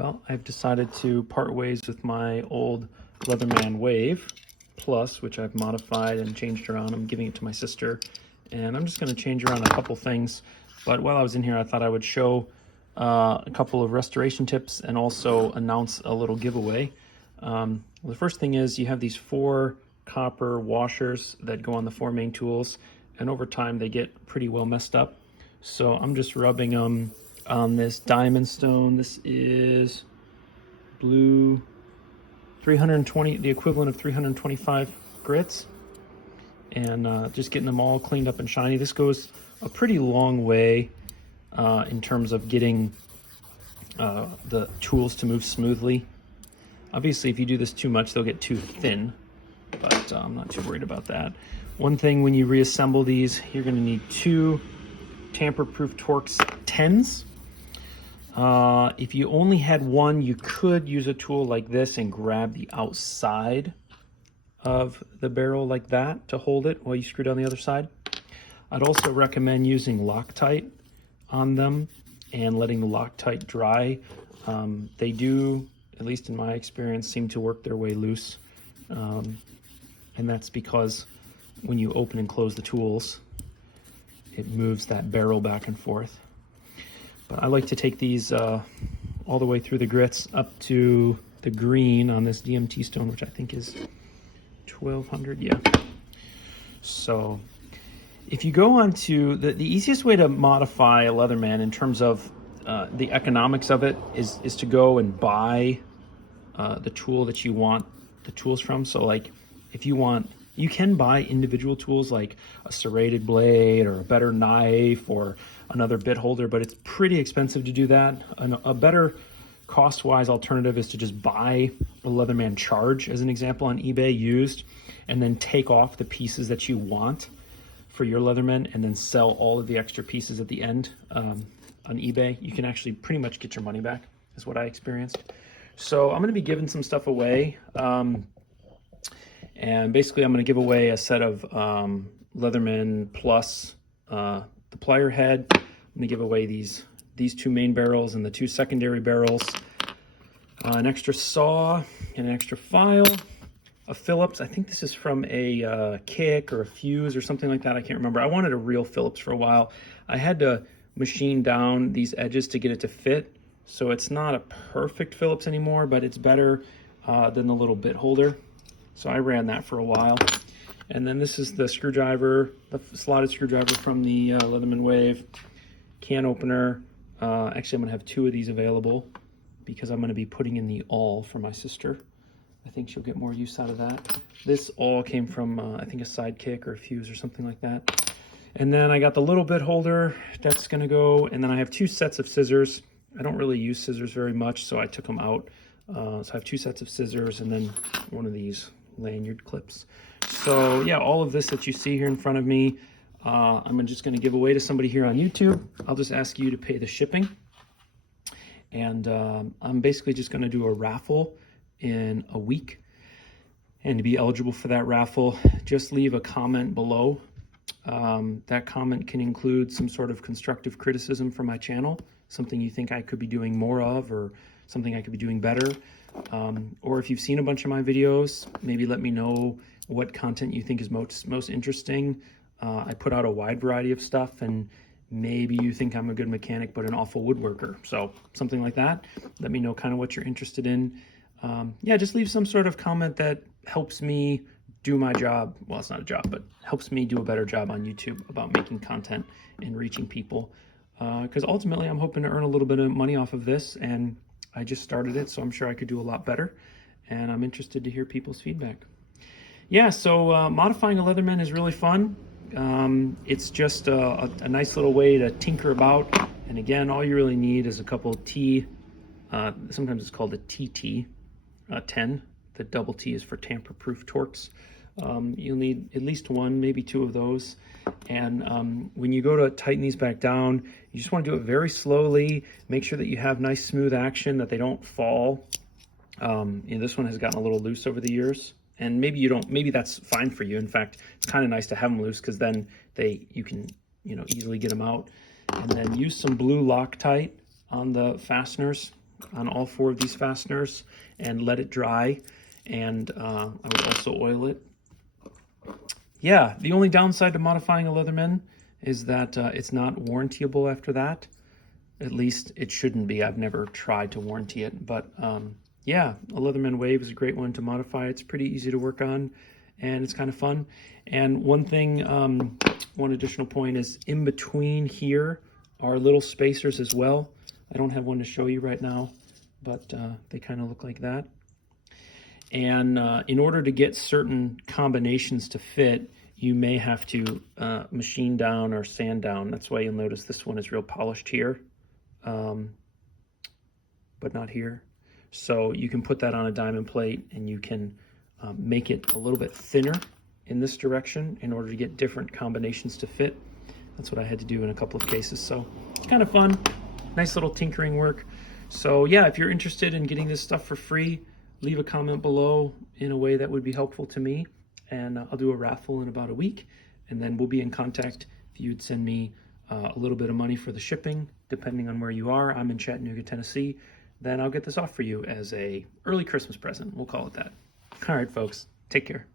Well, I've decided to part ways with my old Leatherman Wave Plus, which I've modified and changed around. I'm giving it to my sister, and I'm just going to change around a couple things. But while I was in here, I thought I would show a couple of restoration tips and also announce a little giveaway. The first thing is you have these 4 copper washers that go on the 4 main tools, and over time they get pretty well messed up. So I'm just rubbing them on this diamond stone. This is blue 320, the equivalent of 325 grits, and just getting them all cleaned up and shiny. This goes a pretty long way in terms of getting the tools to move smoothly. Obviously, if you do this too much, they'll get too thin, but I'm not too worried about that. One thing, when you reassemble these, you're going to need 2 tamper-proof Torx 10s. If you only had one, you could use a tool like this and grab the outside of the barrel like that to hold it while you screw down the other side. I'd also recommend using Loctite on them and letting the Loctite dry. They do, at least in my experience, seem to work their way loose. And that's because when you open and close the tools, it moves that barrel back and forth. But I like to take these all the way through the grits up to the green on this DMT stone, which I think is 1200, yeah. So if you go on to, the easiest way to modify a Leatherman in terms of the economics of it is to go and buy the tool that you want the tools from. So like if you want, you can buy individual tools like a serrated blade or a better knife or another bit holder, but it's pretty expensive to do that. A better cost-wise alternative is to just buy a Leatherman Charge, as an example, on eBay used, and then take off the pieces that you want for your Leatherman and then sell all of the extra pieces at the end on eBay. You can actually pretty much get your money back, is what I experienced. So I'm going to be giving some stuff away. And basically, I'm going to give away a set of Leatherman Plus, the plier head. I'm going to give away these 2 main barrels and the 2 secondary barrels, an extra saw and an extra file, a Phillips. I think this is from a kick or a fuse or something like that. I can't remember. I wanted a real Phillips for a while. I had to machine down these edges to get it to fit. So it's not a perfect Phillips anymore, but it's better than the little bit holder. So I ran that for a while. And then this is the screwdriver, the slotted screwdriver from the Leatherman Wave can opener. Actually, I'm gonna have 2 of these available because I'm gonna be putting in the awl for my sister. I think she'll get more use out of that. This awl came from, I think, a sidekick or a fuse or something like that. And then I got the little bit holder that's gonna go, and then I have 2 sets of scissors. I don't really use scissors very much, so I took them out. So I have 2 sets of scissors and then one of these lanyard clips. So yeah, all of this that you see here in front of me, I'm just going to give away to somebody here on YouTube. I'll just ask you to pay the shipping. And I'm basically just going to do a raffle in a week. And to be eligible for that raffle, just leave a comment below. That comment can include some sort of constructive criticism for my channel, something you think I could be doing more of, or something I could be doing better. Or if you've seen a bunch of my videos, maybe let me know what content you think is most interesting. I put out a wide variety of stuff, and maybe you think I'm a good mechanic but an awful woodworker. So something like that. Let me know kind of what you're interested in. Yeah, just leave some sort of comment that helps me do my job. Well, it's not a job, but helps me do a better job on YouTube about making content and reaching people. Because ultimately, I'm hoping to earn a little bit of money off of this, and I just started it, so I'm sure I could do a lot better, and I'm interested to hear people's feedback. Yeah, so modifying a Leatherman is really fun. It's just a nice little way to tinker about, and again, all you really need is a couple T, sometimes it's called a TT 10. The double T is for tamper-proof Torx. You'll need at least 1, maybe 2 of those. And when you go to tighten these back down, you just want to do it very slowly. Make sure that you have nice smooth action, that they don't fall. This one has gotten a little loose over the years, and maybe you don't. Maybe that's fine for you. In fact, it's kind of nice to have them loose because then you can easily get them out. And then use some blue Loctite on the fasteners. on all 4 of these fasteners and let it dry. And I would also oil it. Yeah, the only downside to modifying a Leatherman is that it's not warrantyable after that. At least it shouldn't be. I've never tried to warranty it. But yeah, a Leatherman Wave is a great one to modify. It's pretty easy to work on, and it's kind of fun. And one thing, one additional point is in between here are little spacers as well. I don't have one to show you right now, but they kind of look like that. And in order to get certain combinations to fit, you may have to machine down or sand down. That's why you'll notice this one is real polished here, but not here. So you can put that on a diamond plate and you can make it a little bit thinner in this direction in order to get different combinations to fit. That's what I had to do in a couple of cases. So it's kind of fun, nice little tinkering work. So yeah, if you're interested in getting this stuff for free, leave a comment below in a way that would be helpful to me, and I'll do a raffle in about a week, and then we'll be in contact. If you'd send me a little bit of money for the shipping, depending on where you are. I'm in Chattanooga, Tennessee. Then I'll get this off for you as a early Christmas present. We'll call it that. All right, folks, take care.